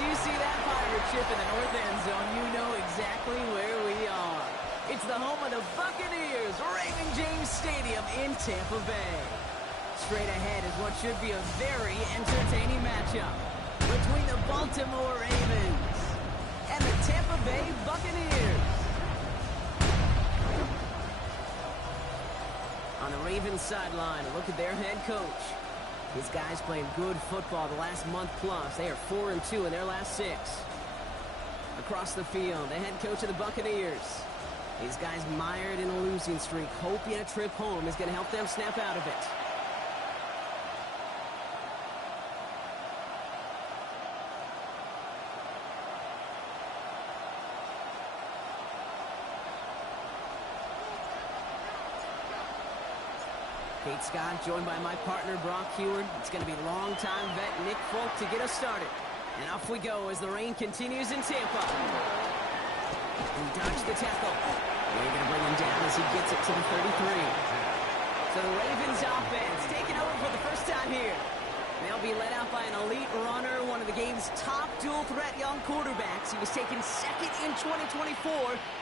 you see that pirate ship in the north end zone, you know exactly where we are. It's the home of the Buccaneers, Raymond James Stadium in Tampa Bay. Straight ahead is what should be a very entertaining matchup between the Baltimore Ravens and the Tampa Bay Buccaneers. On the Ravens sideline, a look at their head coach. These guys played good football the last month plus. They are 4-2 in their last 6. Across the field, the head coach of the Buccaneers. These guys mired in a losing streak, hoping a trip home is going to help them snap out of it. Kate Scott joined by my partner Brock Heward. It's going to be longtime vet Nick Folk to get us started. And off we go as the rain continues in Tampa. He dodged the tackle. They're going to bring him down as he gets it to the 33. So the Ravens offense taking over for the first time here. They'll be led out by an elite runner, one of the game's top dual-threat young quarterbacks. He was taken second in 2024,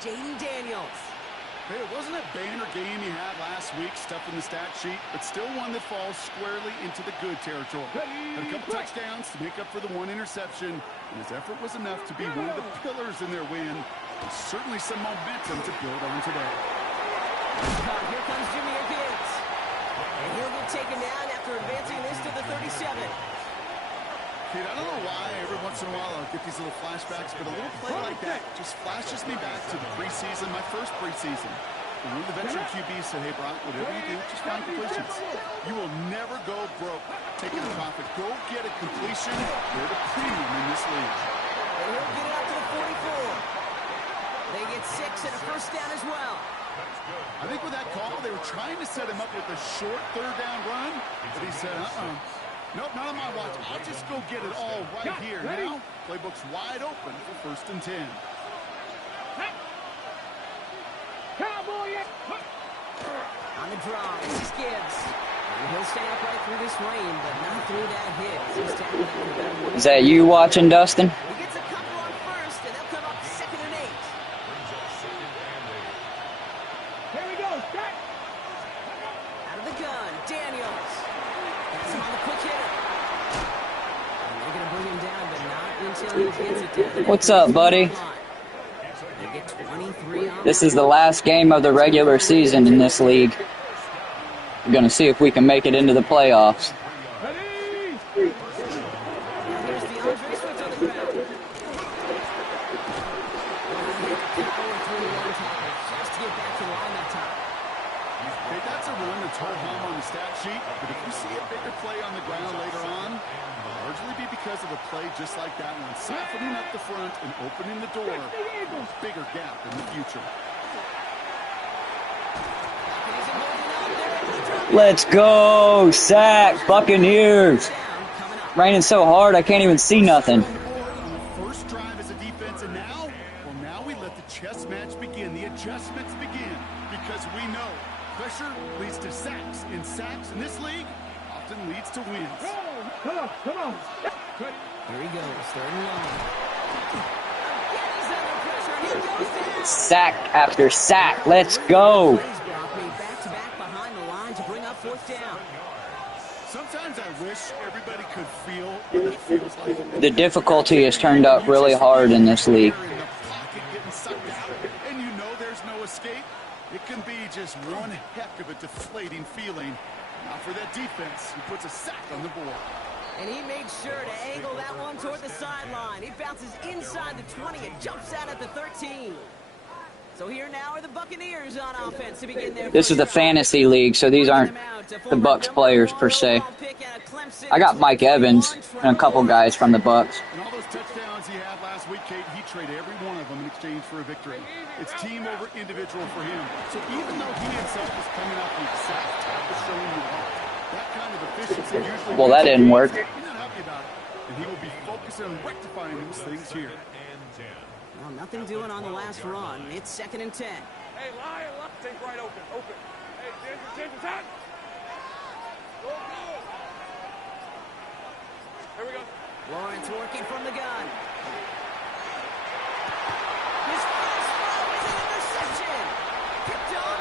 Jaden Daniels. Hey, it wasn't a banner game he had last week, stuff in the stat sheet, but still one that falls squarely into the good territory. Had a couple touchdowns to make up for the one interception, and his effort was enough to be one of the pillars in their win. There's certainly some momentum to build on today. Here comes Jimmy Gibbs. And he'll get taken down after advancing this to the 37. Kid, I don't know why every once in a while I'll get these little flashbacks, but a little play like that just flashes me back to the preseason, my first preseason. And one of the veteran QBs said, hey, Brock, whatever you do, just find completions. You will never go broke taking a profit. Go get a completion. You're the premium in this league. And he'll get it up to the 44. They get 6 and a first down as well. I think with that call, they were trying to set him up with a short third down run, but he said, nope, not on my watch. I'll just go get it all right here. Now, playbook's wide open for 1st and 10. On the draw, this is Gibbs. And he'll stay upright through this rain, but not through that hit. He's tackled out of the better. Is that you watching, Dustin? He gets a couple on first, and they'll come up 2nd and 8. Here we go. Out of the gun, Daniels. That's him on the quick hitter. And they're going to bring him down, but not until he gets it down. What's up, buddy? They get 23 on. This is the last game of the regular season in this league. We're going to see if we can make it into the playoffs. Here's the Andre Swift on the ground. Just to get back to line that time. Hey, that's a run that's ho hum on the stat sheet, but if you see a bigger play on the ground later on, it'll largely be because of a play just like that one, softening up the front and opening the door for a bigger gap in the future. Let's go, sack, Buccaneers. Raining so hard I can't even see nothing. First drive as a defense, and now we let the chess match begin. The adjustments begin because we know pressure leads to sacks, and sacks in this league often leads to wins. Come on. Here he goes, 3rd and long. Sack after sack. Let's go. Back-to-back behind the line to bring up 4th down. Sometimes I wish everybody could feel what it feels like. The difficulty has turned up really hard in this league. And you know there's no escape. It can be just one heck of a deflating feeling. Now for that defense, who puts a sack on the board. And he makes sure to angle that one toward the sideline. It bounces inside the 20 and jumps out at the 13. So here now are the Buccaneers on offense to begin their. This is a fantasy league, so these aren't the Bucs players per se. I got Mike Evans and a couple guys from the Bucs. And all those touchdowns he had last week, Kate, he traded every one of them in exchange for a victory. It's team over individual for him. So even though he himself is coming up the exact type of showing you want, that kind of efficiency usually. Well, that didn't work. He's not happy about it, and he will be focused on rectifying those things here. Well, nothing doing on the last run. It's 2nd and 10. Hey, line left, take right open. Hey, change the time. Go. Here we go. Lawrence working from the gun.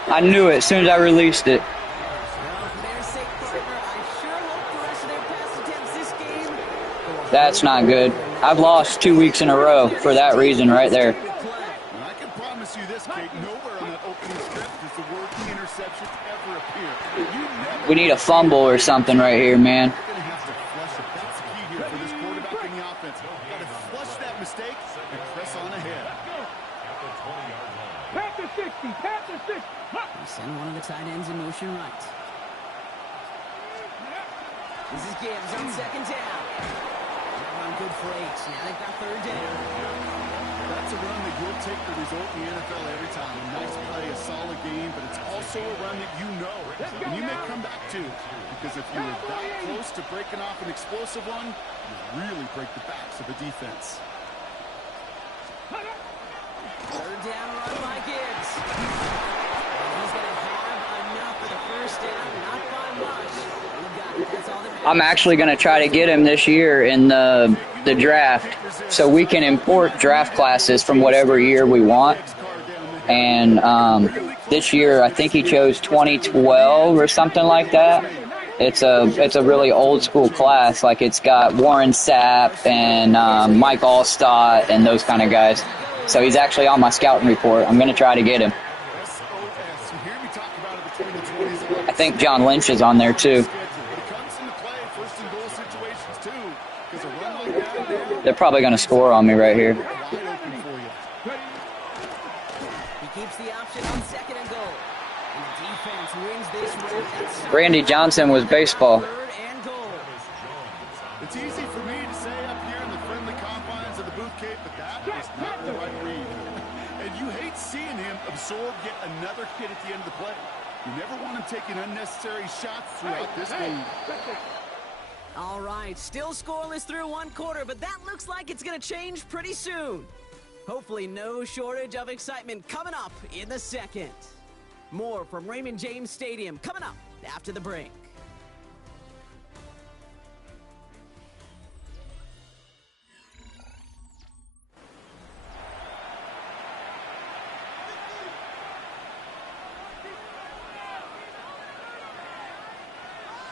I knew it as soon as I released it. Well, for their sake, partner, I sure hope the rest of their pass attempts this game go That's not good. I've lost 2 weeks in a row for that reason right there. And I can promise you this, Kate, nowhere on that opening script does the word interception ever appear. We need a fumble or something right here, man. You're going to have to flush it. That's key here for this quarterback in the offense. Got to flush that mistake and press on ahead. Panther 60, Panther 60. Send one of the tight ends in motion right. This is Gibbs on second down. Run good for 8. Now they've got third down. That's a run that you'll take the result in the NFL every time. A nice play, a solid game, but it's also a run that you know, and you may come back to. Because if you were that close to breaking off an explosive one, you really break the backs of the defense. Third down run by Gibbs. He's going to have enough for the first down, not by much. You got it. That's all that matters. I'm actually going to try to get him this year in the draft so we can import draft classes from whatever year we want. And this year, I think he chose 2012 or something like that. It's a really old school class. Like, it's got Warren Sapp and Mike Allstott and those kind of guys. So he's actually on my scouting report. I'm going to try to get him. I think John Lynch is on there too. They're probably going to score on me right here. He keeps the option on second and goal. And the defense wins this one. Randy Johnson was baseball. Third and goal. It's easy for me to say up here in the friendly confines of the booth, Kate, but that is not the right read. And you hate seeing him absorb yet another hit at the end of the play. You never want him taking unnecessary shots throughout this game. All right, still scoreless through one quarter, but that looks like it's going to change pretty soon. Hopefully no shortage of excitement coming up in the second. More from Raymond James Stadium coming up after the break.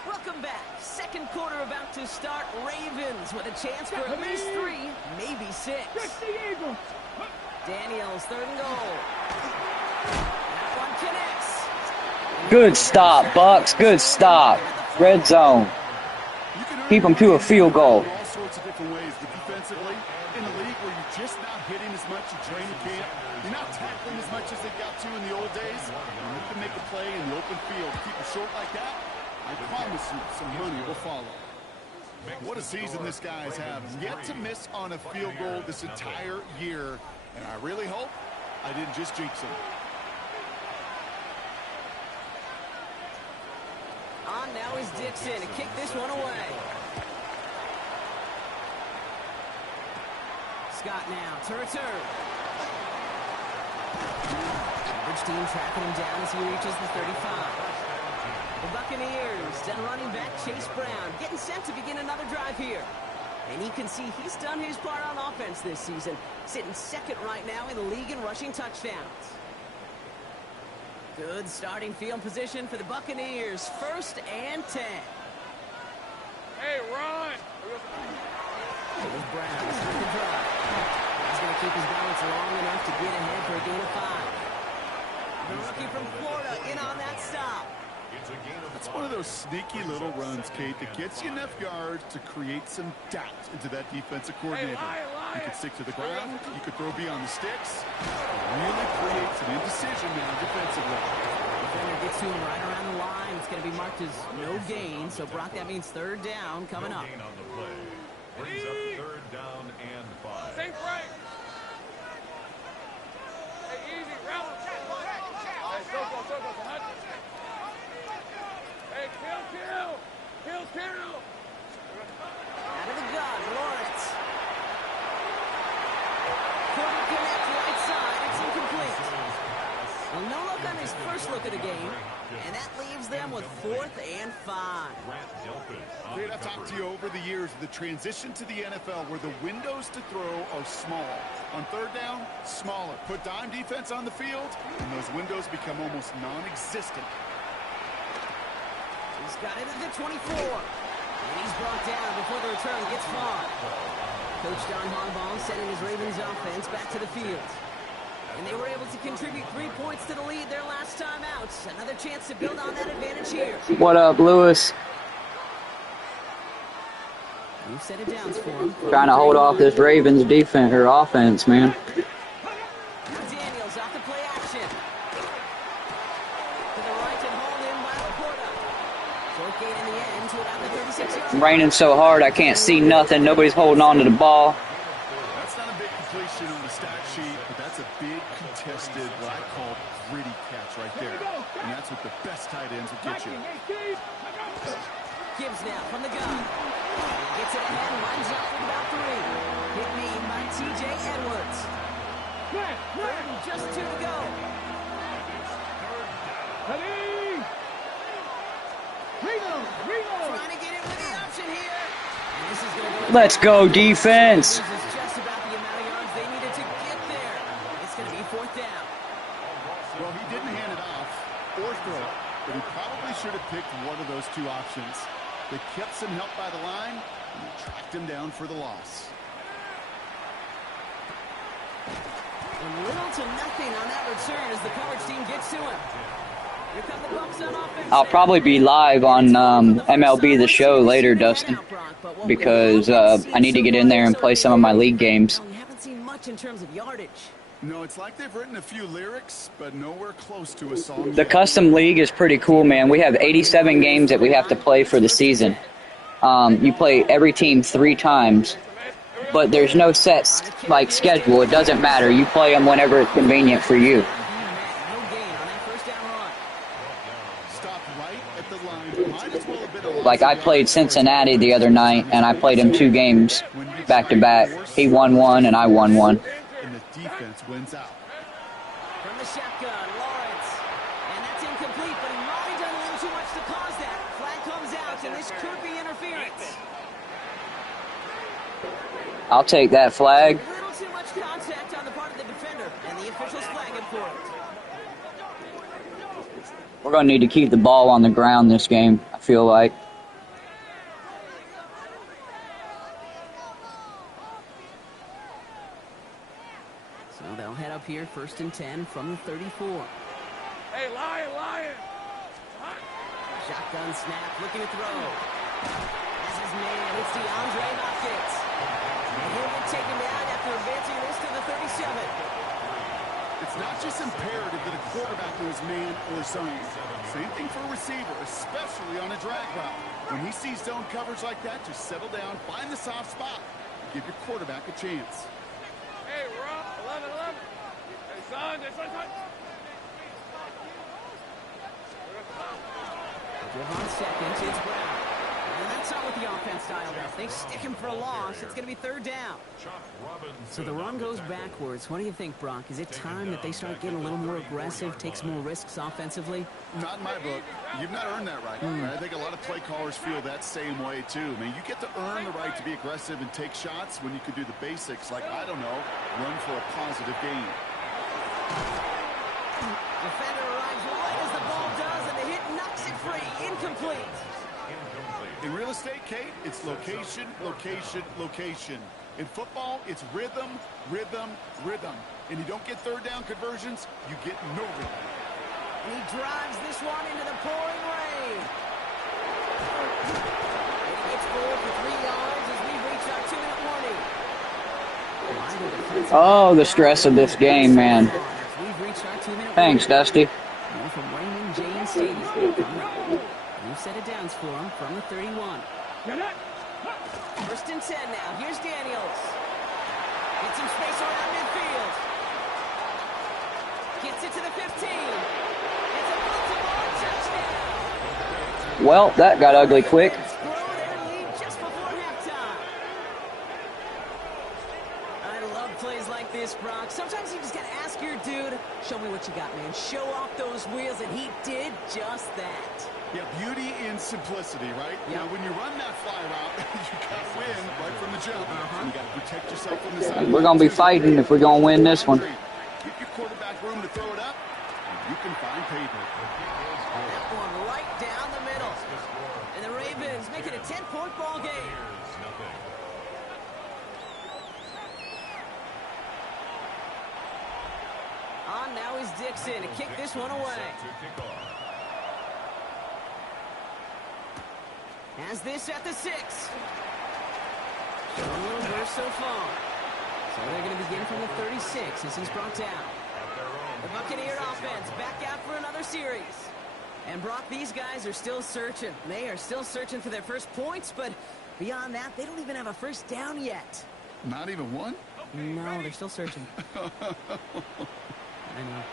Welcome back. Second quarter about to start. Ravens with a chance for at least 3, maybe 6. Daniels, third and goal. That one connects. Good stop, Bucks. Good stop. Red zone. Keep them to a field goal. All sorts of different ways, but defensively, in a league where you're just not hitting as much at training camp, you're not tackling as much as they got to in the old days, you can make a play in the open field. Keep it short like that, I promise you some money will follow. What a season this guy's having. Yet to miss on a field goal this entire year, and I really hope I didn't just jinx him. On now is Dixon to kick this one away. Scott now to return. Average team tracking him down as he reaches the 35. The Buccaneers done running back Chase Brown getting set to begin another drive here. And you can see he's done his part on offense this season, sitting second right now in the league in rushing touchdowns. Good starting field position for the Buccaneers. 1st and 10. Hey, run! Here's Brown. Start the drive. He's going to keep his balance long enough to get ahead for a gain of 5. The rookie from Florida in on that stop. That's one of those sneaky little runs, Kate, that gets you enough yards to create some doubt into that defensive coordinator. You could stick to the ground, you could throw beyond the sticks. It really creates an indecision now defensively. Defender gets to him right around the line. It's going to be marked as no gain. So, Brock, that means third down coming up. Gain on the play. Brings up third down and 5. Stay right. Hey, easy, round. Hey, circle. Hey, kill. Out of the gun, Lawrence. Couldn't connect right side. It's incomplete. Well, no look on his first look at the game. And that leaves them with 4th and 5. Dude, I've talked to you over the years, the transition to the NFL where the windows to throw are small. On 3rd down, smaller. Put dime defense on the field, and those windows become almost non-existent. He's got it at the 24. And he's brought down before the return gets far. Coach John Harbaugh sending his Ravens offense back to the field. And they were able to contribute 3 points to the lead their last time out. Another chance to build on that advantage here. What up, Lewis? New set of downs for him. Trying to hold off this Ravens defense or offense, man. Now Daniels off the play action. To the right and hauled in by Laporta. Short gain in the end to about the 36 yards. It's raining so hard I can't see nothing. Nobody's holding on to the ball. That's not a big completion on the stat sheet, but that's a big contested, what I call gritty catch right there. And that's what the best tight ends will get you. Gibbs now from the gun. He gets it ahead and lines up for about 3. Hit me by T.J. Edwards. 3rd and just 2 to go. Trying to get it with the option here. And this is going to go. Let's go, defense. This is just about the amount of yards they needed to get there. It's going to be 4th down. Well, he didn't hand it off or throw it, but he probably should have picked one of those 2 options. They kept some help by the line, and they tracked him down for the loss. Little to nothing on that return as the coverage team gets to him. Here come the Bucs on offense. I'll probably be live on MLB The Show later, Dustin, because I need to get in there and play some of my league games. We haven't seen much in terms of yardage. No, it's like they've written a few lyrics, but nowhere close to a song. The custom league is pretty cool, man. We have 87 games that we have to play for the season. You play every team 3 times, but there's no set schedule. It doesn't matter. You play them whenever it's convenient for you. No gain on that 1st down run. Stop right at the line. Might as well have been a Like I played Cincinnati the other night, and I played him 2 games back to back. He won 1, and I won 1. And the defense wins out. From the shotgun, Lawrence. And that's incomplete, but he might have done a little too much to cause that. Flag comes out, and this could be interference. I'll take that flag. A little too much contact on the part of the defender, and the officials flag him for it. We're going to need to keep the ball on the ground this game, I feel like. So they'll head up here, 1st and 10 from the 34. Hey, Lion! Shotgun snap, looking to throw. This is man, it's DeAndre Hopkins. And he'll be taken down after advancing this to the 37. It's not just imperative that a quarterback knows man or zone. Same thing for a receiver, especially on a drag route. When he sees zone coverage like that, just settle down, find the soft spot, and give your quarterback a chance. Hey, we're up. 11. Hey, son. Give on 2nd, it's Brown. And that's not what the offense dialed up. They stick him for a loss. It's going to be 3rd down. So the run goes backwards. What do you think, Brock? Is it time that they start getting a little more aggressive, take some more risks offensively? Not in my book. You've not earned that right. I think a lot of play callers feel that same way, too. I mean, you get to earn the right to be aggressive and take shots when you could do the basics, like, I don't know, run for a positive gain. Defender arrives right as the ball does, and the hit knocks it free. Incomplete. In real estate, Kate, it's location, location, location. In football, it's rhythm, rhythm, rhythm. And you don't get 3rd down conversions, you get no rhythm. And he drives this one into the pouring rain. And he gets forward for 3 yards as we reach our 2-minute warning. Oh, the stress of this game, man. We've reached our 2-minute Thanks, warning. Dusty. Now from Raymond James Stadium. New set of downs for him from the 31. 1st and 10 now. Here's Daniels. Gets some space around midfield. Gets it to the 15. It's a Baltimore touchdown. Well, that got ugly quick. Grow their lead just before halftime. I love plays like this, Brock. Sometimes you just got to ask your dude, show me what you got, man. Show off those wheels, and he did just that. Yeah, beauty in simplicity, right? Yep. Now, when you run that fly route, you got to win right from the jump. You got to protect yourself from the side. We're going to be fighting if we're going to win this one. Give your quarterback room to throw it up, and you can find pavement. That one right down the middle. And the Ravens make it a 10-point ball game. On now is Dixon to kick this one away. Has this at the 6. Showing a little burst so far. So they're going to begin from the 36 as he's brought down. The Buccaneer offense back out for another series. And Brock, these guys are still searching. They are still searching for their first points, but beyond that, they don't even have a first down yet. Not even one? No, they're still searching. I know.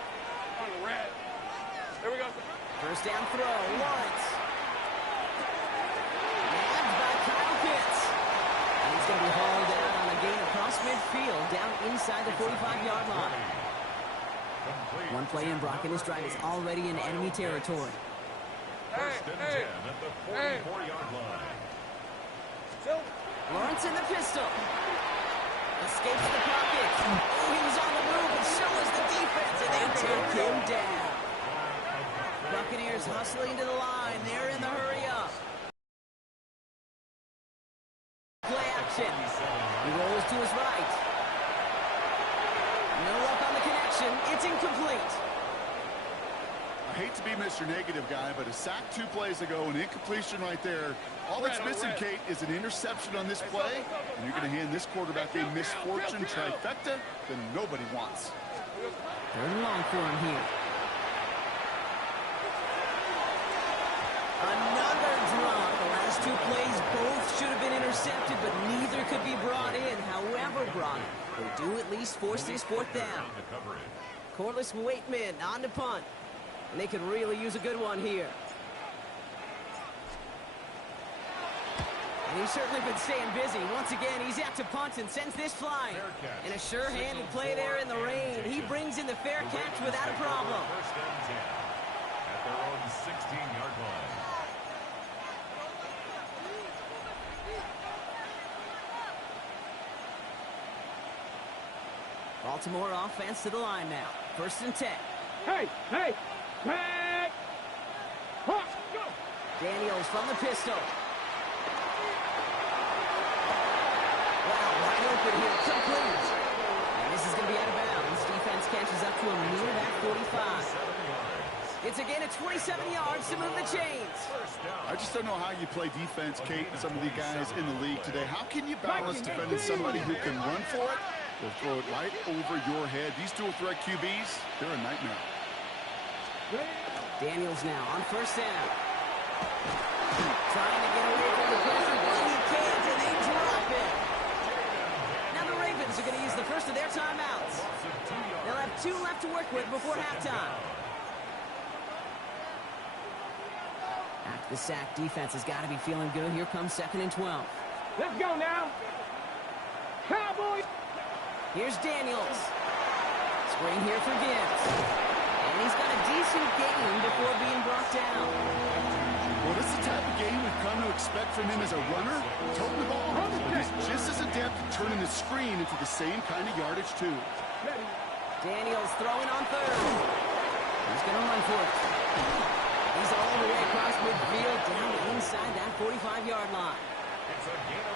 Here we go. First down throw, Lawrence. Nabbed by Kyle Pitts. And he's going to be hauled down on a gain across midfield, down inside the 45-yard line. One play in, Brock, and this drive is already in enemy territory. First and 10 at the 44-yard line. Lawrence in the pistol. Escapes the pocket. Oh, he was on the move, and so was the defense, and they take him down. Buccaneers hustling to the line. They're in the hurry up. Play action. He rolls to his right. No luck on the connection. It's incomplete. I hate to be Mr. Negative guy, but a sack 2 plays ago, an incompletion right there. All that's missing, Kate, is an interception on this play, and you're going to hand this quarterback a misfortune trifecta that nobody wants. Third and long for him here. Another drop. The last 2 plays both should have been intercepted, but neither could be brought in. However, Brock, they do at least force this 4th down. Corliss Waitman on to punt. And they could really use a good one here. And he's certainly been staying busy. Once again, he's out to punt and sends this flying. And a sure-handed play there in the rain. He brings in the fair catch without a problem. First and 10 at their own 16-yard line. Baltimore offense to the line now. First and 10. Hey! Daniels from the pistol. Wow, wide open here. Complete. And this is going to be out of bounds. Defense catches up to him near that 45. It's again at 27 yards to move the chains. I just don't know how you play defense, Kate, and some of the guys in the league today. How can you balance defending somebody who can run for it or throw it right over your head? These dual threat QBs, they're a nightmare. Daniels now on first down. Trying to get away from the pressure, but he can't, and they drop it. Now the Ravens are going to use the first of their timeouts. They'll have 2 left to work with before halftime. After the sack, defense has got to be feeling good. Here comes 2nd and 12. Let's go now. Cowboys. Here's Daniels. Screen here for Gibbs. And he's got a decent gain before being brought down. Well, this is the type of game we've come to expect from him as a runner, toting the ball, but he's just as adept at turning the screen into the same kind of yardage, too. Daniels throwing on 3rd. He's going to run for it. He's all the way across midfield, down inside that 45-yard line.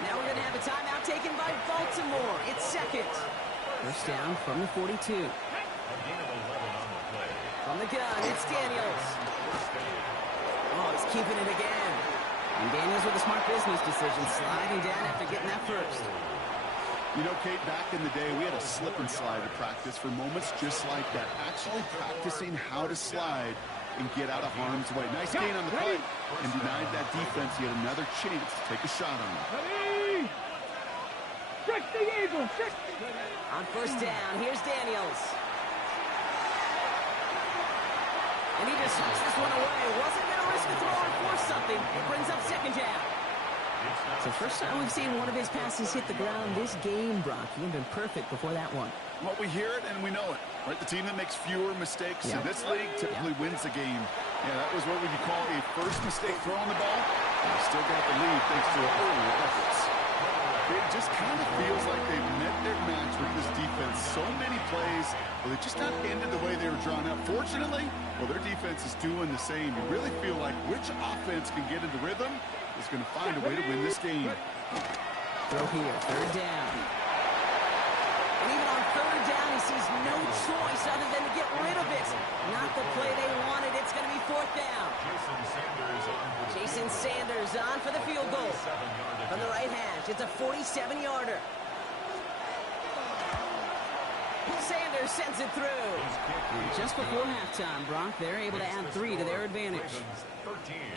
Now we're going to have a timeout taken by Baltimore. It's 2nd. First down from the 42. From the gun, it's Daniels. Oh, he's keeping it again. And Daniels with a smart business decision, sliding down after getting that first. You know, Kate, back in the day, we had a slip and slide at practice for moments just like that. Actually practicing how to slide and get out of harm's way. Nice gain on the play and denied that defense yet another chance to take a shot on him. On first down, here's Daniels. And he just sucks this one away. Wasn't going to risk a throw and force something. It brings up 2nd down. It's the first time we've seen one of his passes hit the ground this game, Brock. He had been perfect before that one. Well, we hear it and we know it, right? The team that makes fewer mistakes in this league typically wins the game. Yeah, that was what would you call a first mistake throwing the ball. They still got the lead thanks to earlier efforts. It just kind of feels like they've met their match with this defense. So many plays, but they just not ended the way they were drawn up. Fortunately, well, their defense is doing the same. You really feel like which offense can get into rhythm is going to find a way to win this game. Throw here, third down. And even on third down, he sees no choice other than to get rid of it. Not the play they wanted. It's going to be fourth down. Jason Sanders on for the field goal. From the right hash, it's a 47-yarder. Sanders sends it through. And just before halftime, Brock, they're able to add 3 to their advantage.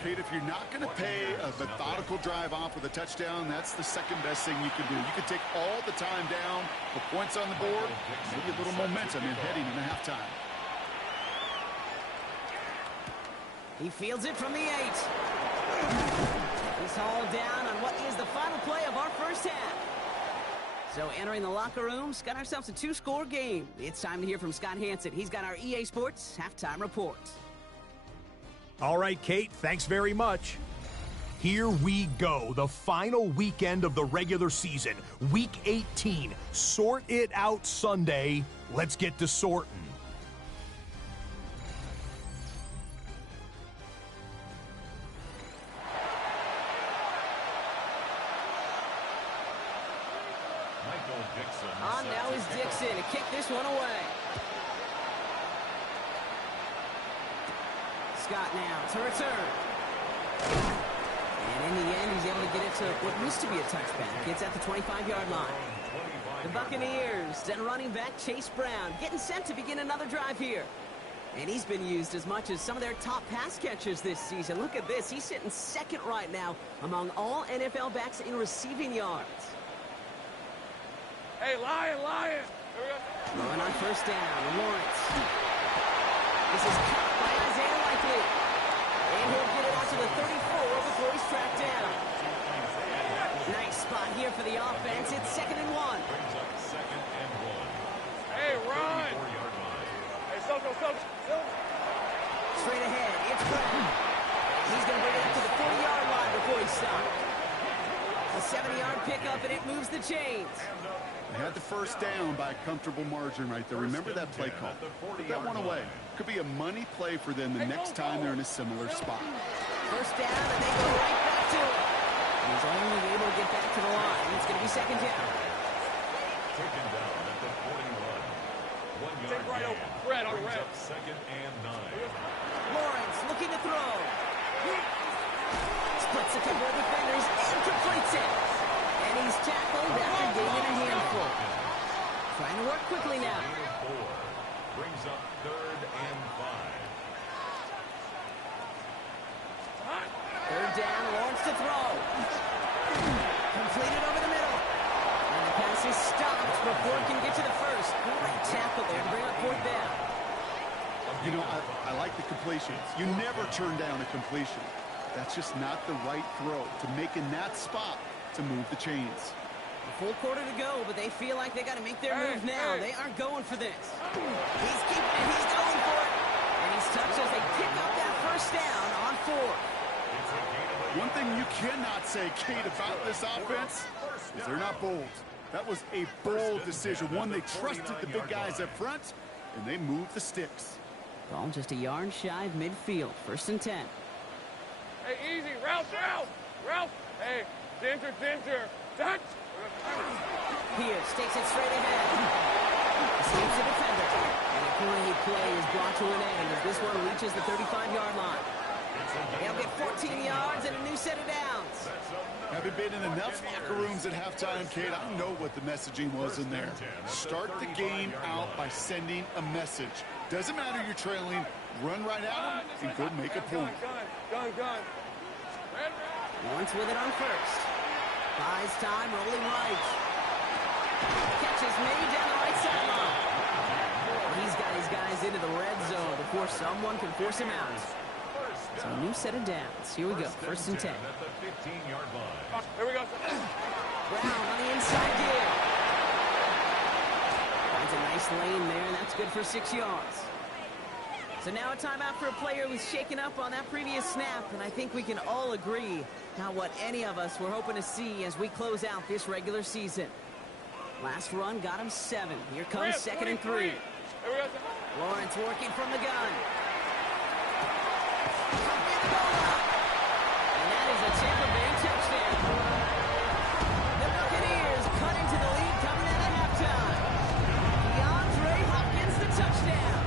Kate, if you're not going to pay a methodical drive off with a touchdown, that's the second best thing you can do. You can take all the time down, put points on the board, maybe a little momentum in heading into halftime. He fields it from the 8. He's hauled down on what is the final play of our first half. So entering the locker rooms, got ourselves a 2-score game. It's time to hear from Scott Hansen. He's got our EA Sports halftime report. All right, Kate, thanks very much. Here we go, the final weekend of the regular season, Week 18. Sort it out Sunday. Let's get to sorting. On now is Dixon to kick this one away. Scott now to return. And in the end, he's able to get it to what used to be a touchback. It's at the 25-yard line. The Buccaneers and running back Chase Brown getting set to begin another drive here. And he's been used as much as some of their top pass catchers this season. Look at this. He's sitting second right now among all NFL backs in receiving yards. Hey, Lion! Going on first down, Lawrence. This is caught by Isaiah Likely. And he'll get it out to the 34 before he's tracked down. Nice spot here for the offense. It's 2nd and 1. Hey, run! Hey, Soto. Straight ahead, it's Breton. He's going to bring it up to the 40-yard line before he's stopped. A 70-yard pickup, and it moves the chains. They had the first down by a comfortable margin right there. Remember that play call. Put that one away. Could be a money play for them the next time they're in a similar spot. First down, and they go right back to it. He's only able to get back to the line. It's going to be 2nd down. Taken down at the 41. 1 yard Take right gain. open. Red on Brings red. up 2nd and 9. Lawrence looking to throw. Splits a couple of defenders and completes it. And he's tackled after gaining a handful. Trying to work quickly now. 4 brings up 3rd and 5. Third down, Lawrence to throw. Completed over the middle. And the pass is stopped before it can get to the first. Great tackle there to bring up 4th down. You know, I like the completions. You never turn down a completion. That's just not the right throw to make in that spot to move the chains. A full quarter to go, but they feel like they got to make their move now. They aren't going for this. He's keeping it. He's going for it. And he's touched as they pick up that first down on 4. One thing you cannot say, Kate, about this offense is they're not bold. That was a bold decision. One, they trusted the big guys up front, and they moved the sticks. Ball just a yard shy of midfield. 1st and 10. Hey, easy. Ralph. Hey, Ginger. Touch. Pierce takes it straight ahead. Escapes the defender. And a great play is brought to an end as this one reaches the 35-yard line. They'll get 14 yards and a new set of downs. Having been in enough locker rooms at halftime, Kate, I know what the messaging was in there. Start the game out by sending a message. Doesn't matter you're trailing, run right at them and go make a point. Gun. Lawrence with it on first. Buys time, rolling right. Catch is made down the right sideline. He's got his guys into the red zone before someone can force him out. So a new set of downs. Here we go. First and 10. At the 15-yard line. Here we go. Brown on the inside gear. Finds a nice lane there, and that's good for 6 yards. So now a timeout for a player who's shaken up on that previous snap, and I think we can all agree not what any of us were hoping to see as we close out this regular season. Last run got him 7. Here comes 2nd and 3. Here we go. Lawrence working from the gun. And that is a Tampa Bay touchdown. The Buccaneers cut into the lead coming out of halftime. DeAndre Hopkins the touchdown.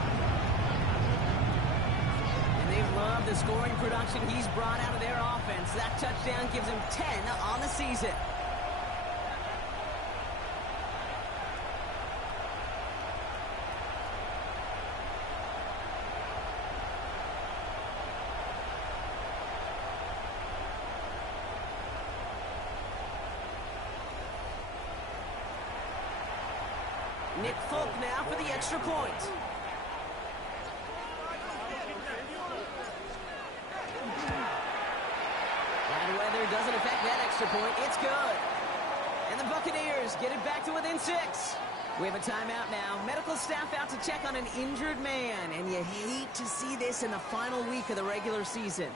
And they love the scoring production he's brought out of their offense. That touchdown gives him 10 on the season. Nick Folk now for the extra point. Bad weather doesn't affect that extra point. It's good. And the Buccaneers get it back to within 6. We have a timeout now. Medical staff out to check on an injured man. And you hate to see this in the final week of the regular season.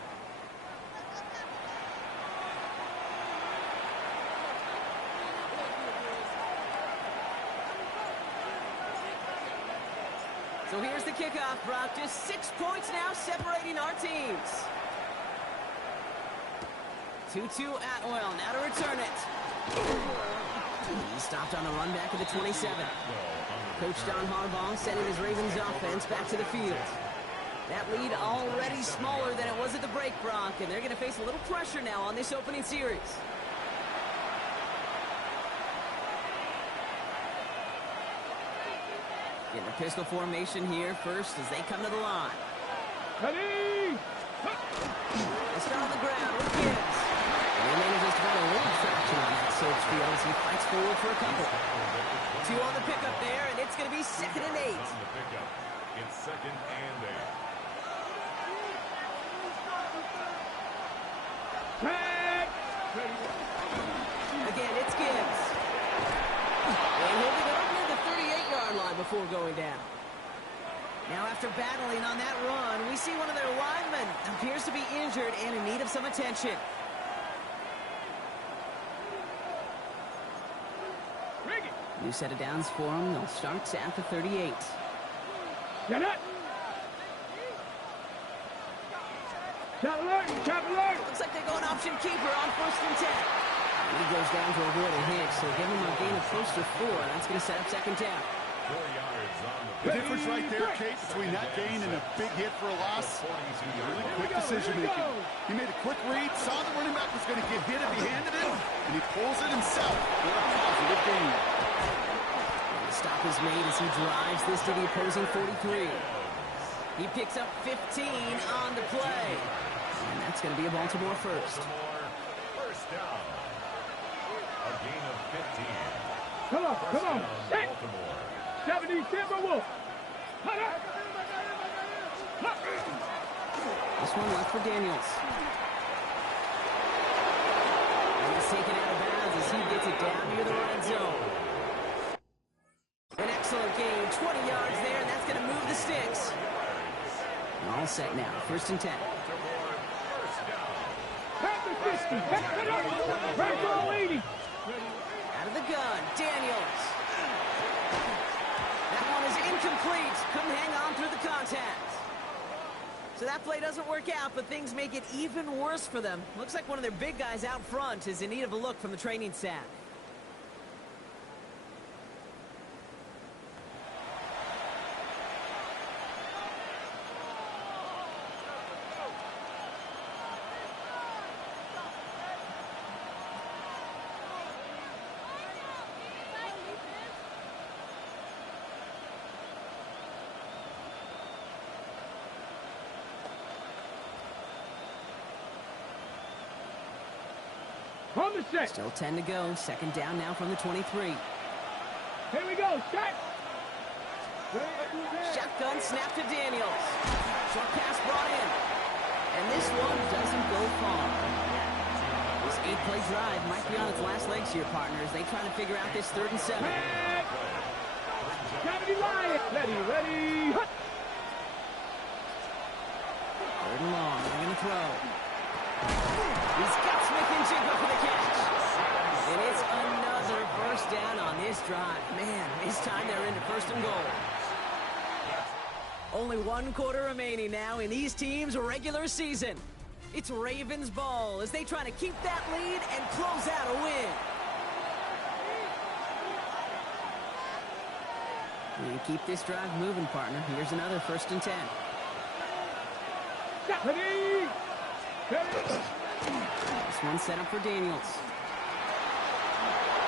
So here's the kickoff, Brock. Just 6 points now separating our teams. 2-2 Atwell, now to return it. He stopped on the run back of the 27. Coach Don Harbaugh sending his Ravens offense back to the field. That lead already smaller than it was at the break, Brock, and they're going to face a little pressure now on this opening series. Getting a pistol formation here first as they come to the line. Ready! They start on the ground with Gibbs. And he manages to get a little traction on that search field as he fights forward for a couple. 2 on the pickup there, and it's going to be 2nd and 8. On the pickup. It's 2nd and 8. Again, it's Gibbs. And he'll be there near the 38-yard line before going down. Now after battling on that run, we see one of their linemen appears to be injured and in need of some attention. New set of downs for him. They'll start at the 38. Get it! Looks like they're going option keeper on 1st and 10. He goes down to avoid a hit, so give him a gain of close to 4. That's going to set up 2nd down. 4 yards on The difference right there, Kate, between that gain and a big hit for a loss, really quick decision-making. He made a quick read, saw the running back was going to get hit if he handed it, and he pulls it himself for a positive gain. The stop is made as he drives this to the opposing 43. He picks up 15 on the play. And that's going to be a Baltimore first. First down. A gain of 15. Come on. Hey. Baltimore. 70 Timberwolf. This one left for Daniels. And he's taken out of bounds as he gets it down near the red zone. An excellent gain, 20 yards there, and that's going to move the sticks. All set now, 1st and 10. Out of the gun, Daniels. That one is incomplete. Couldn't hang on through the contact. So that play doesn't work out, but things make it even worse for them. Looks like one of their big guys out front is in need of a look from the training staff. On the set. Still 10 to go. 2nd down now from the 23. Here we go. Set. Shotgun snap to Daniels. Short pass brought in. And this one doesn't go far. This 8-play drive might be on its last legs here, partners. They try to figure out this 3rd and 7. Ready, ready, hut! 3rd and long. They're going to throw. He's got Smith and Jigba for the catch. And it's another first down on this drive. Man, this time they're into 1st and goal. Only 1 quarter remaining now in these teams' regular season. It's Ravens ball as they try to keep that lead and close out a win. You keep this drive moving, partner. Here's another 1st and 10. Ready! This one's set up for Daniels.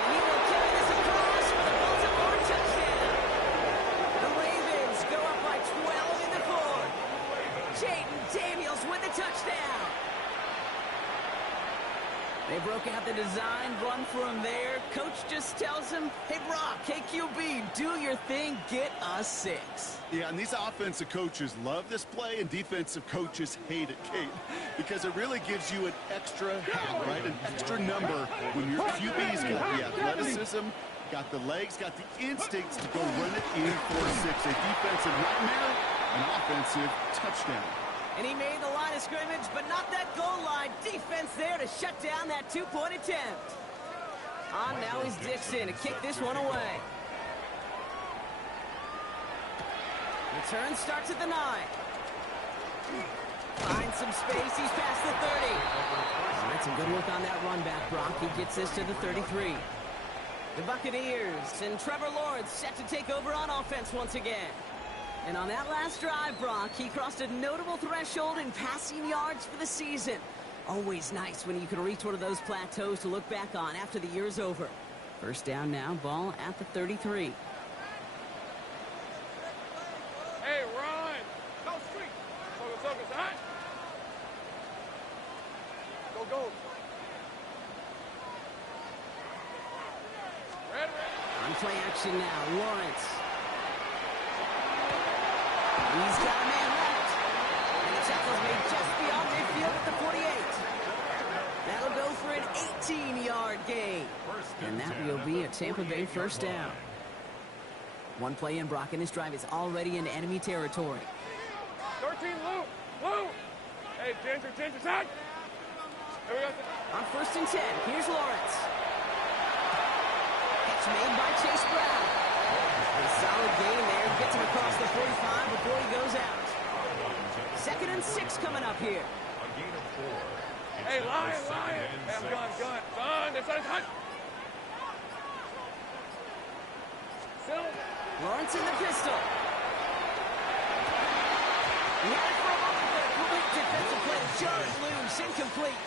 And he will carry this across for the Baltimore touchdown. The Ravens go up by 12 in the 4th. Jaden Daniels with the touchdown. They broke out the design run for him there. Coach just tells him, hey, Brock, KQB, do your thing, get us 6. Yeah, and these offensive coaches love this play, and defensive coaches hate it, Kate, because it really gives you an extra hat, right? An extra number when your QB's got the athleticism, got the legs, got the instincts to go run it in for 6. A defensive nightmare, an offensive touchdown. And he made the line of scrimmage, but not that goal line. Defense there to shut down that 2-point attempt. On now is Dixon to kick this one away. Return starts at the 9. Finds some space. He's past the 30. All right, some good work on that run back, Brock. He gets this to the 33. The Buccaneers and Trevor Lawrence set to take over on offense once again. And on that last drive, Brock, he crossed a notable threshold in passing yards for the season. Always nice when you can reach one of those plateaus to look back on after the year's over. 1st down now, ball at the 33. Hey, run! No street! Focus, hut! Go! Red. On play action now, Lawrence. He's got a man left. And the tackle's made just beyond midfield at the 48. That'll go for an 18-yard gain. And that will be a Tampa Bay 1st down. 1 play in, Brock, and this drive is already into enemy territory. 13, Lou! Hey, Ginger, side! Here we go. On 1st and 10, here's Lawrence. Catch made by Chase Brown. A solid gain there. Gets him across the 45 before he goes out. 2nd and 6 coming up here. A gain of 4. Hey, Lion! Hey, I'm gun. Son, this is hot! Lawrence in the pistol. He had it for a moment, but a quick defensive play to charge loose. Incomplete.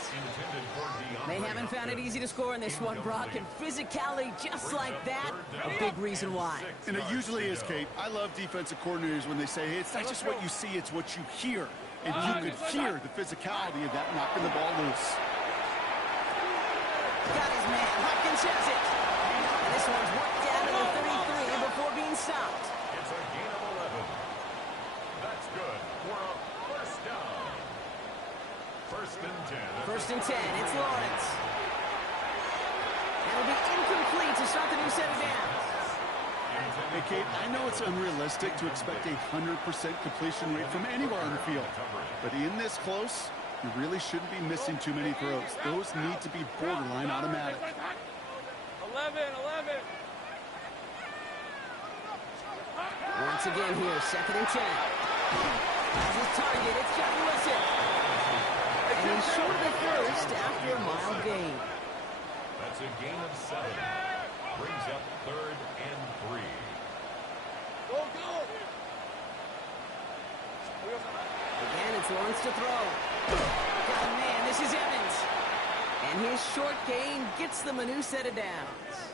They haven't found it easy to score in this one, Brock, and physicality just like that, a big reason why. And it usually is, Kate. I love defensive coordinators when they say, hey, it's not just what you see, it's what you hear. And you could hear the physicality of that knocking the ball loose. Got his man. Hopkins has it. And this one's worked down to the 33 before being stopped. It's a gain of 11. That's good for a 1st down. 1st and 10. 1st and 10. It's Lawrence. And it'll be incomplete to start the new set of downs. Hey, Kate, I know it's unrealistic to expect a 100% completion rate from anywhere on the field. But in this close, you really shouldn't be missing too many throws. Those need to be borderline automatic. 11. Once again here, 2nd and 10. As his target, it's Johnny Wilson. And he's short of the 1st after a mile gain. That's a gain of 7. Brings up 3rd and 3. Go! Again, it's Lawrence to throw. God, man, this is Evans. And his short gain gets them a new set of downs.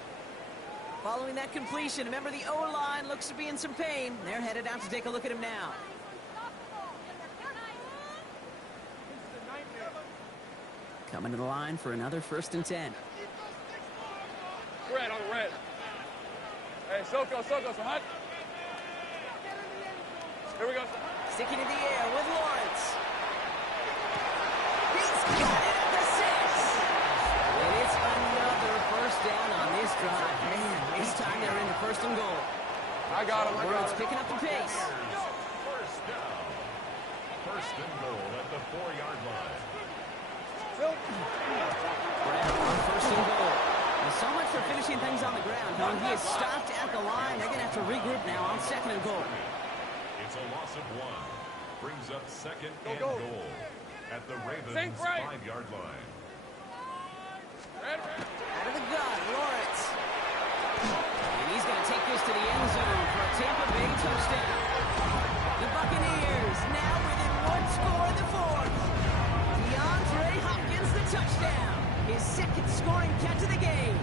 Following that completion, remember the O-line looks to be in some pain. They're headed out to take a look at him now. Coming to the line for another 1st and 10. Red on the red. Hey, Soko, so hot. Here we go. Sticking in the air with Lawrence. He's got it at the 6. And it's another first down on this drive. Man, this time they're into first and goal. I got him. Word's picking up the pace. First down. First and goal at the 4-yard line. Brown on first and goal. And so much for finishing things on the ground, huh? He is stopped at the line. They're going to have to regroup now on second and goal. It's a loss of 1. Brings up second and goal at the Ravens' 5-yard line. Out of the gun, Lawrence. And he's going to take this to the end zone for a Tampa Bay touchdown. The Buccaneers now within 1 score in the 4th. DeAndre Hopkins the touchdown. His second scoring catch of the game.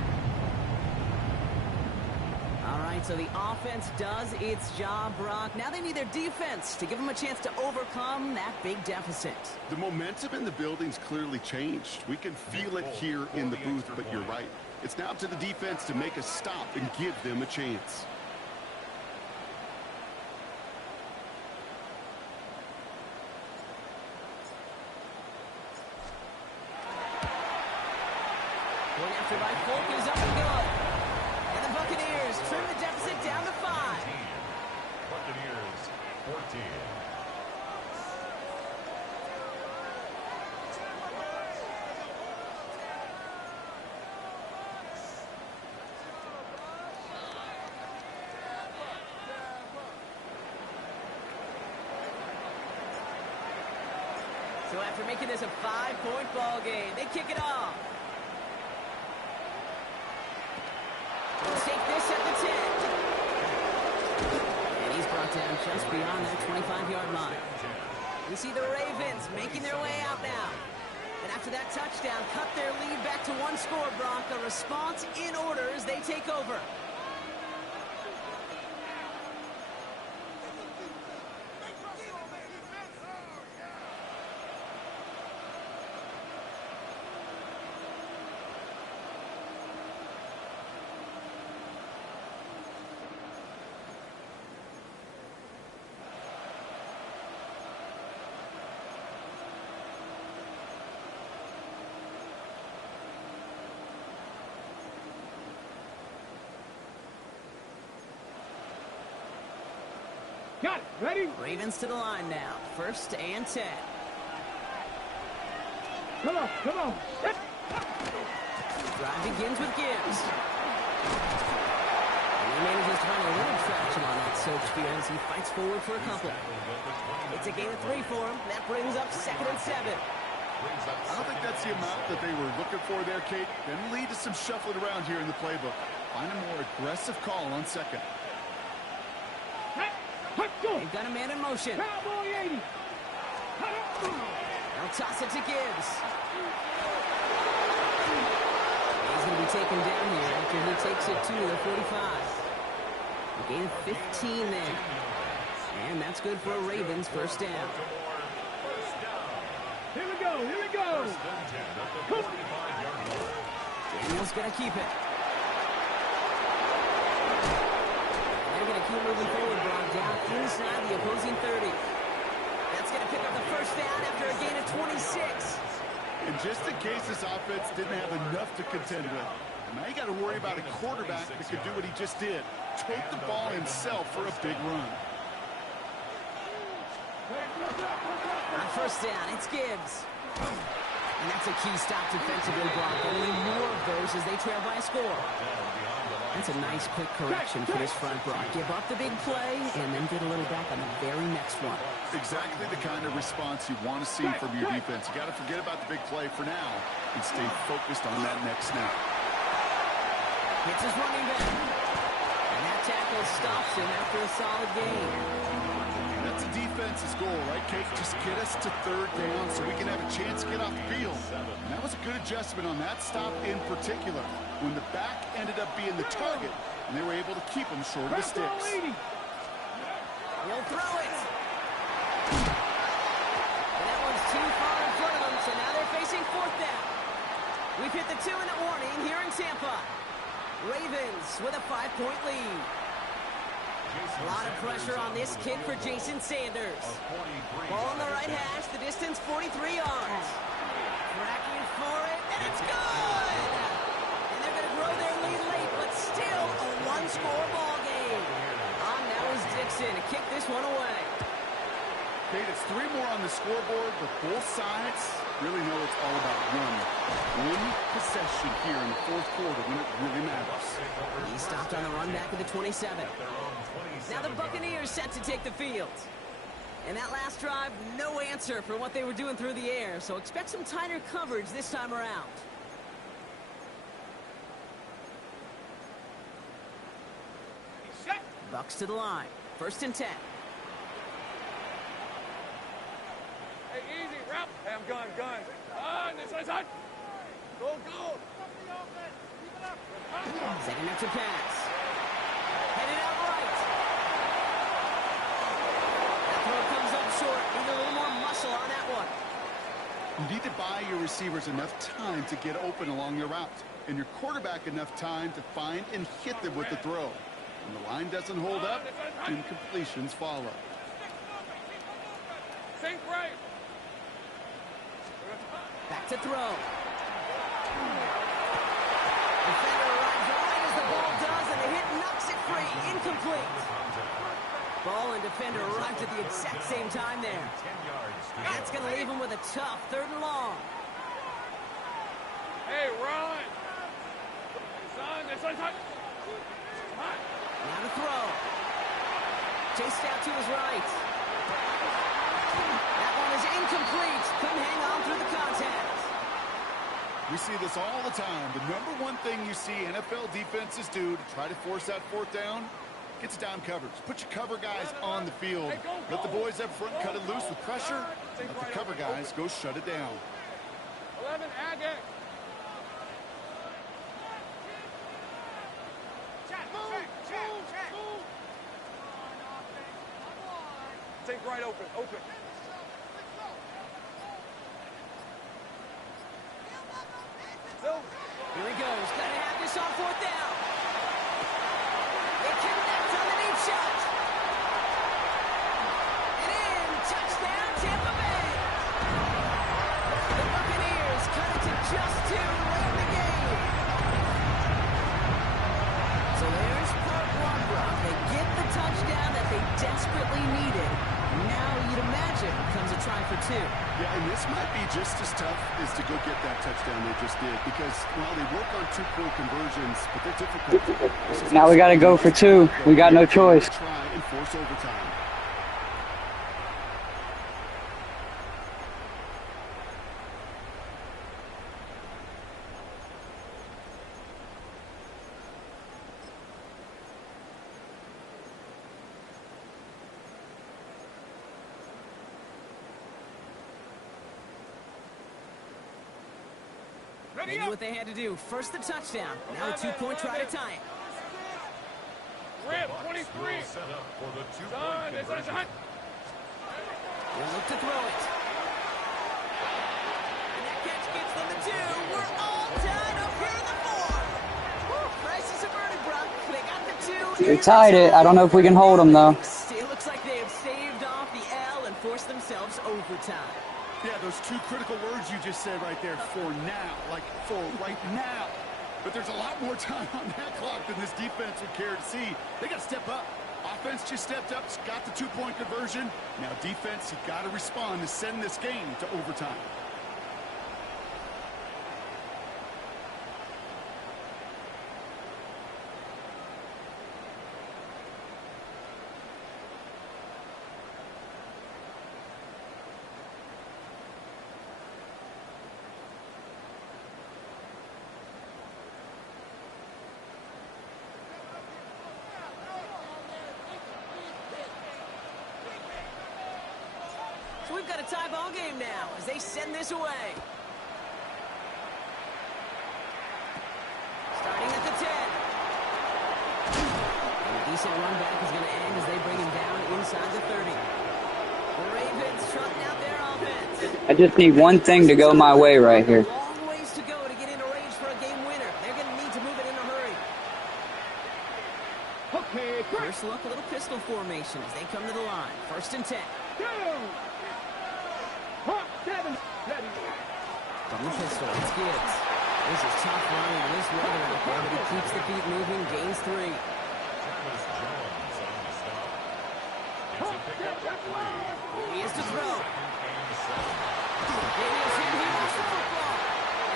All right, so the offense does its job, Brock. Now they need their defense to give them a chance to overcome that big deficit. The momentum in the building's clearly changed. We can feel it here in the booth, but you're right. It's now up to the defense to make a stop and give them a chance. Going after by Folk is up and good. And the Buccaneers trim the deficit down to 5. Buccaneers 14. So after making this a 5-point ball game, they kick it off. Let's take this at the 10. And he's brought down just beyond that 25-yard line. We see the Ravens making their way out now. And after that touchdown, cut their lead back to 1 score, Brock. A response in order as they take over. Got it. Ready? Ravens to the line now. 1st and 10. Come on, come on. Drive begins with Gibbs. And he manages to find a little traction on that soap spear as he fights forward for a couple. It's a gain of 3 for him. That brings up 2nd and 7. I don't think that's the amount that they were looking for there, Kate. Going to lead to some shuffling around here in the playbook. Find a more aggressive call on 2nd. They've got a man in motion. Cowboy 80. They'll toss it to Gibbs. He's going to be taken down here after he takes it to the 45. A gain of 15 there. And that's good for a Ravens 1st down. Here we go, here we go. Daniel's going to keep it. They're going to keep moving forward, Brock, down inside the opposing 30. That's going to pick up the 1st down after a gain of 26. And just in case this offense didn't have enough to contend with, now you got to worry about a quarterback that could do what he just did. Take the ball himself for a big run. On 1st down, it's Gibbs. And that's a key stop defensively, Brock. They need more of those as they trail by a score. That's a nice quick correction for this front, Brock. Give up the big play and then get a little back on the very next one. Exactly the kind of response you want to see from your defense. You got to forget about the big play for now and stay focused on that next snap. Hits his running back. And that tackle stops him after a solid gain. That's the defense's goal, right, Kate? Just get us to 3rd down so we can have a chance to get off the field. And that was a good adjustment on that stop in particular, when the back ended up being the target, and they were able to keep him short of the sticks. He'll throw it. And that one's too far in front of him, so now they're facing 4th down. We've hit the 2-minute warning here in Tampa. Ravens with a 5-point lead. A lot of pressure on this kid for Jason Sanders. Ball on the right hash, the distance 43 yards. Tracking for it, and it's good! And they're going to grow their lead late, but still a one-score ball game. On now is Dixon to kick this one away. Kate, it's 3 more on the scoreboard, but both sides really know it's all about one possession here in the 4th quarter when it really matters. He stopped on the run back of the 27. Now the Buccaneers set to take the field. And that last drive, no answer for what they were doing through the air, so expect some tighter coverage this time around. Bucks to the line. 1st and 10. Hey, easy, route. Hey, I'm gun. This side. Go. Second up to pass. Headed out right. That throw comes up short. Need a little more muscle on that one. You need to buy your receivers enough time to get open along their route, and your quarterback enough time to find and hit them with the throw. When the line doesn't hold up, incompletions follow. Sink right. Back to throw. Defender arrives right as the ball does, and the hit knocks it free. Incomplete. Ball and defender arrived at the exact same time there. That's going to leave him with a tough 3rd and long. Hey, run. This side. Now to throw. Chased out to his right. That one is incomplete. Couldn't hang on through the contact. We see this all the time. The #1 thing you see NFL defenses do to try to force that 4th down, gets down coverage. Put your cover guys on the field. Let the boys up front cut it loose with pressure. Let the cover guys go shut it down. 11, Agate. Take right open. Here he goes. Got to have this on 4th down. They connect on the deep shot. And in. Touchdown, Tampa Bay. The Buccaneers cut it to just 2 late in the game. So there's part 1, Brock. They get the touchdown that they desperately needed. Now you'd imagine comes a try for 2. Yeah, and this might be just as tough as to go get that touchdown they just did, because while they work on 2-point conversions, but they're difficult. Now we got to go for 2. We got no choice. Try and force overtime. They knew what they had to do. First the touchdown. Now a 2-point try to tie it. Rip, 23. Set up for the 2-point conversion. They'll look to throw it. And that catch gets them the 2. We're all tied up here in the 4th. Woo, crisis averted, Brock. They got the 2. They tied it. I don't know if we can hold them, though. It looks like they have saved off the L and forced themselves overtime. Yeah, those 2 critical words you just said right there, for now, like for right now. But there's a lot more time on that clock than this defense would care to see. They got to step up. Offense just stepped up, got the 2-point conversion. Now defense, you got to respond to send this game to overtime. So we've got a tie ball game now as they send this away. Starting at the 10. And a decent run back is going to end as they bring him down inside the 30. The Ravens trotting out their offense. I just need one thing to go my way right here. Long ways to go to get into range for a game winner. They're going to need to move it in a hurry. Okay, First look, a little pistol formation as they come to the line. 1st and 10. From the pistol, it's Gibbs. This is tough running in this weather out there, but he keeps the feet moving, gains 3. Travis Jones on the stop. It's a pickup of 3. He is to throw. And 7. It is him. He wants the football.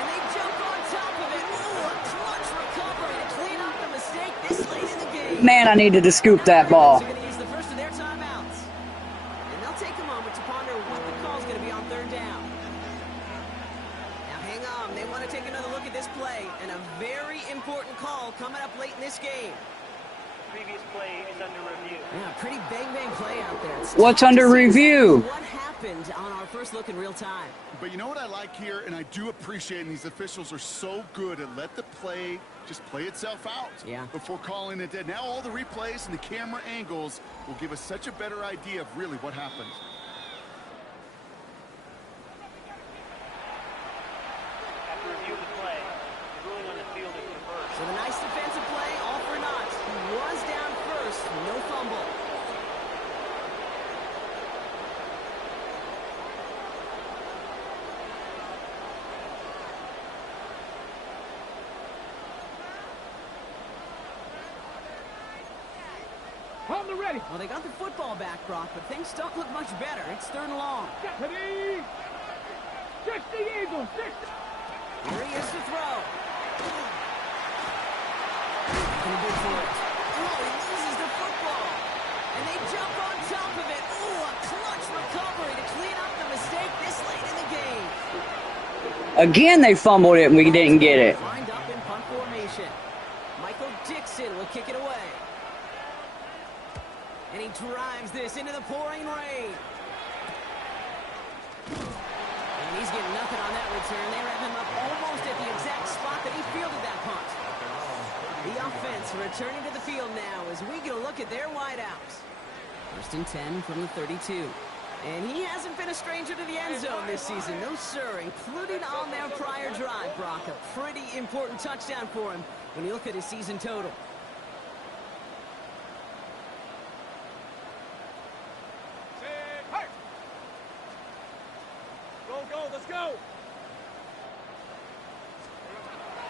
And they jump on top of it. Ooh, a clutch recovery to clean up the mistake this late in the game. Man, I needed to scoop that ball. They're going to use the first of their timeouts. And they'll take a moment to ponder what the call is going to be on 3rd down. Now hang on. They want to take another look at this play. And a very important call coming up late in this game. Previous play is under review. Yeah, pretty bang play out there. It's What's tough to under see review? What happened on our first look in real time? But you know what I like here, and I do appreciate, and these officials are so good at let the play just play itself out before calling it dead. Now all the replays and the camera angles will give us such a better idea of really what happened. After review of the play, the ruling on the field is reversed. So the nice defensive play, all for naught. He was down first, no fumble. On the ready. Well, they got the football back, Brock, but things don't look much better. It's 3rd and long. Deputy. 60 Eagles. 60. Here he is to throw. Looking good for it. Oh, he loses the football. And they jump on top of it. Ooh, a clutch recovery to clean up the mistake this late in the game. Again, they fumbled it and we didn't get it. Lined up in punt formation. Michael Dixon will kick it away. And he drives this into the pouring rain. And he's getting nothing on that return. They wrap him up almost at the exact spot that he fielded that punt. The offense returning to the field now as we get a look at their wideouts. 1st and 10 from the 32. And he hasn't been a stranger to the end zone this season. No, sir, including on their prior drive, Brock. A pretty important touchdown for him when you look at his season total. Let's go.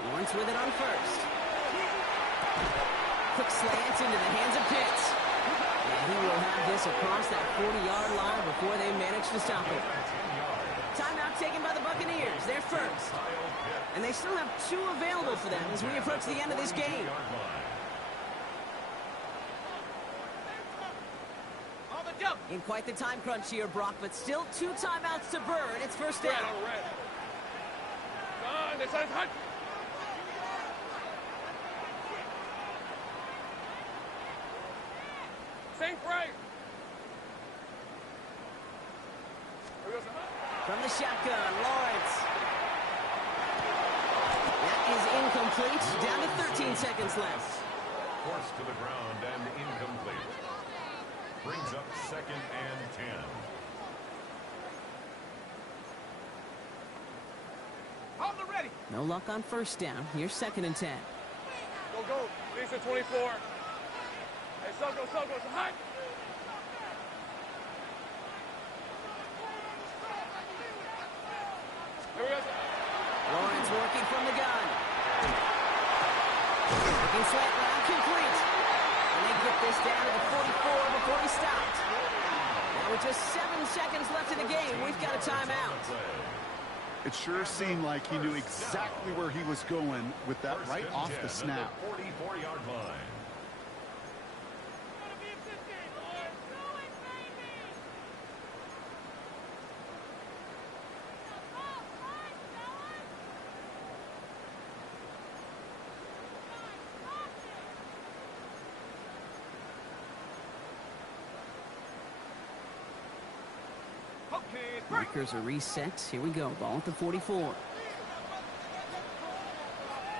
Lawrence with it on 1st. Quick slant into the hands of Pitts. And he will have this across that 40-yard line before they manage to stop it. Timeout taken by the Buccaneers. They're first. And they still have 2 available for them as we approach the end of this game. In quite the time crunch here, Brock, but still 2 timeouts to burn. It's 1st down. From the shotgun, Lawrence. That is incomplete. Down to 13 seconds left. Forced to the ground and incomplete. Brings up 2nd and 10. On the ready. No luck on 1st down. Here's 2nd and 10. Go. Lisa 24. Hey, Soko, it's hot. Here we go. Lawrence working from the gun. Looking slant round, complete. And they get this down to the 44 before he stopped. Now with just 7 seconds left in the game, we've got a timeout. It sure seemed like he knew exactly where he was going with that right off the snap. 44-yard line. Markers are reset. Here we go. Ball at the 44.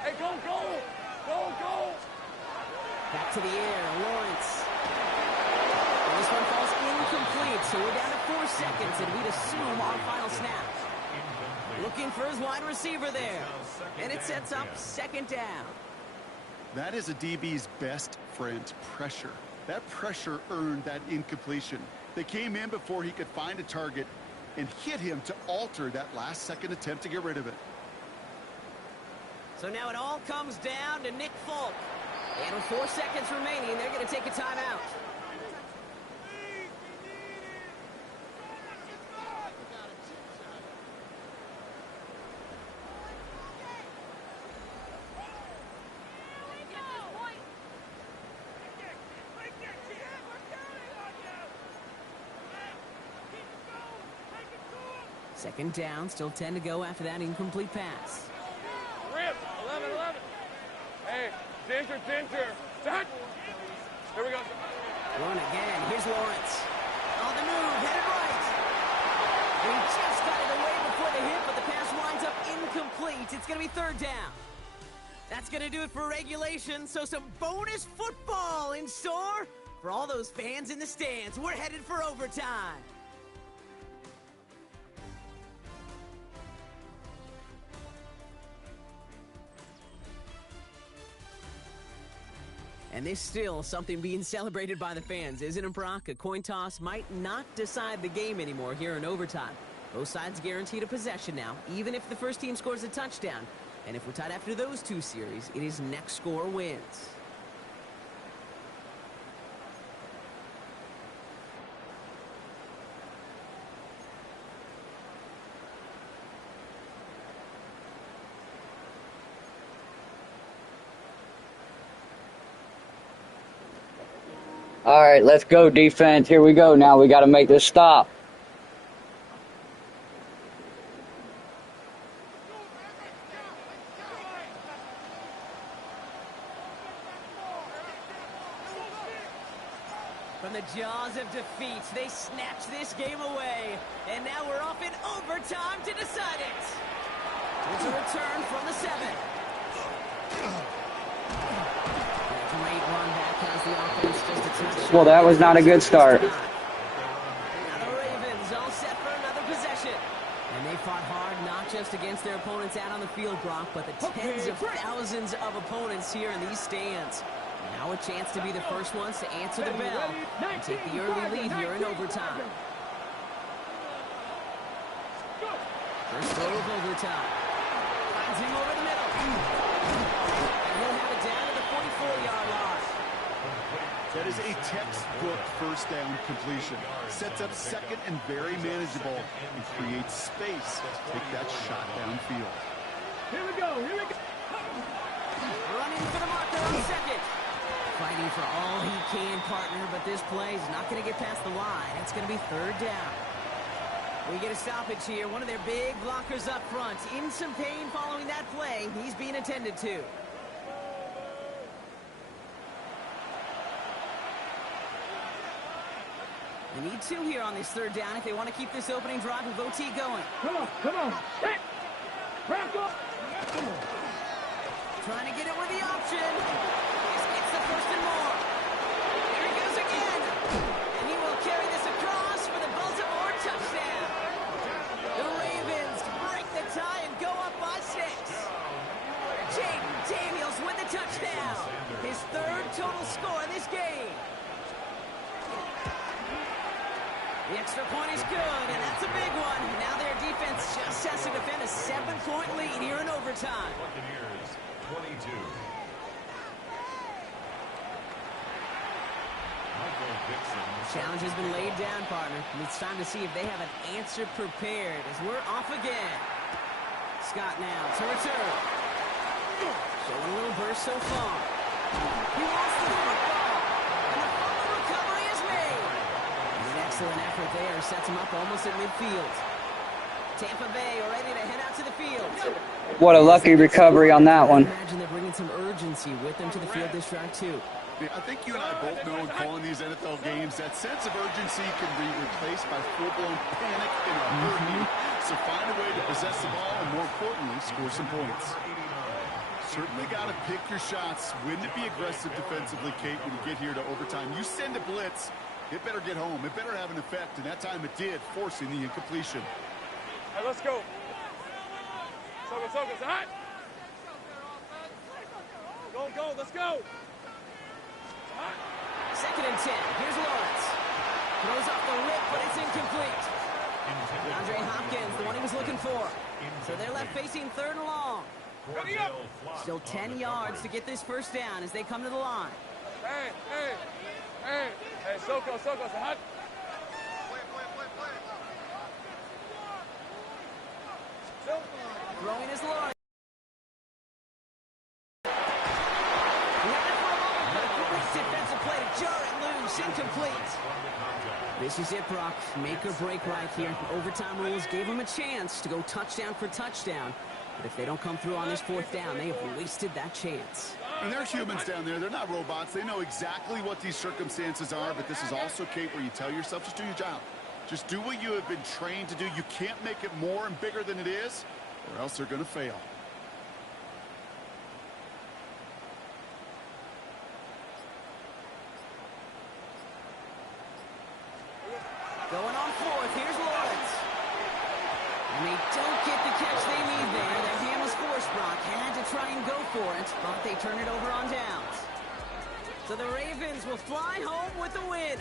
Hey, go. Back to the air. Lawrence. And this one falls incomplete. So we're down to 4 seconds, and we'd assume our final snap. Looking for his wide receiver there. And it sets up 2nd down. That is a DB's best friend, pressure. That pressure earned that incompletion. They came in before he could find a target, and hit him to alter that last-second attempt to get rid of it. So now it all comes down to Nick Folk. And with 4 seconds remaining, they're going to take a timeout. Second down, still 10 to go after that incomplete pass. Rip, 11. Hey, Ginger. Set. Here we go. Run again. Here's Lawrence. On the move, headed right. And he just got it away before the hit, but the pass winds up incomplete. It's going to be third down. That's going to do it for regulation, so some bonus football in store for all those fans in the stands. We're headed for overtime. And there's still something being celebrated by the fans, isn't it, Brock? A coin toss might not decide the game anymore here in overtime. Both sides guaranteed a possession now, even if the first team scores a touchdown. And if we're tied after those two series, it is next score wins. All right, let's go, defense. Here we go now. We got to make this stop. From the jaws of defeat, they snatched this game away. And now we're off in overtime to decide it. It's a return from the 7. Great run back has the offense just a touch. Well, that was not a good start. Now the Ravens all set for another possession. And they fought hard not just against their opponents out on the field, Brock, but the tens of thousands of opponents here in these stands. Now a chance to be the first ones to answer the bell and take the early lead here in overtime. First throw of overtime. Finds him over the middle. And he'll have it down to the 44-yard line. That is a textbook first down completion. Sets up second and very manageable and creates space to take that shot downfield. Here we go. Running for the marker on second. Fighting for all he can, partner, but this play is not going to get past the line. It's going to be third down. We get a stoppage here. One of their big blockers up front. In some pain following that play. He's being attended to. They need 2 here on this third down if they want to keep this opening drive with OT going. Come on. Hit. Back up. Trying to get it with the option. It's the first and more. Here he goes again. And he will carry this across for the Baltimore touchdown. The Ravens break the tie and go up by 6. Jaden Daniels with the touchdown. His 3rd total score in this game. The extra point is good, and that's a big one. Now their defense just has to defend a 7-point lead here in overtime. Buccaneers, 22. Challenge has been laid down, partner, and it's time to see if they have an answer prepared as we're off again. Scott now to return. Showing a little burst so far. He lost the football, and the fumble recovery is made. An excellent effort there sets him up almost at midfield. Tampa Bay are ready to head out to the field. What a lucky recovery on that one. I imagine they're bringing some urgency with them to the field this drive, too. Yeah, I think you and I both know in calling these NFL games that sense of urgency can be replaced by full-blown panic in a hurry. So find a way to possess the ball and, more importantly, score some points. Certainly got to pick your shots. When to be aggressive defensively, Kate, when you get here to overtime. You send a blitz, it better get home. It better have an effect, and that time it did, forcing the incompletion. Hey, let's go. Focus, hot. Go, let's go. Second and 10. Here's Lawrence. Throws off the rip, but it's incomplete. Andre Hopkins, the one he was looking for. So they're left facing 3rd and long. Still 10 yards to get this first down as they come to the line. Hey, Soko, hot. Throwing his Lawrence. Defensive play to jar it loose, incomplete. This is it, Brock. Make or break right here. Overtime rules gave them a chance to go touchdown for touchdown. But if they don't come through on this 4th down, they have wasted that chance. And they're humans down there. They're not robots. They know exactly what these circumstances are, but this is also, Kate, where you tell yourself, just do your job. Just do what you have been trained to do. You can't make it more and bigger than it is, or else they're going to fail. Going on 4th, here's Lawrence. And they don't get the catch they need there. Their hand was forced, Brock. Had to try and go for it, but they turn it over on downs. So the Ravens will fly home with the win.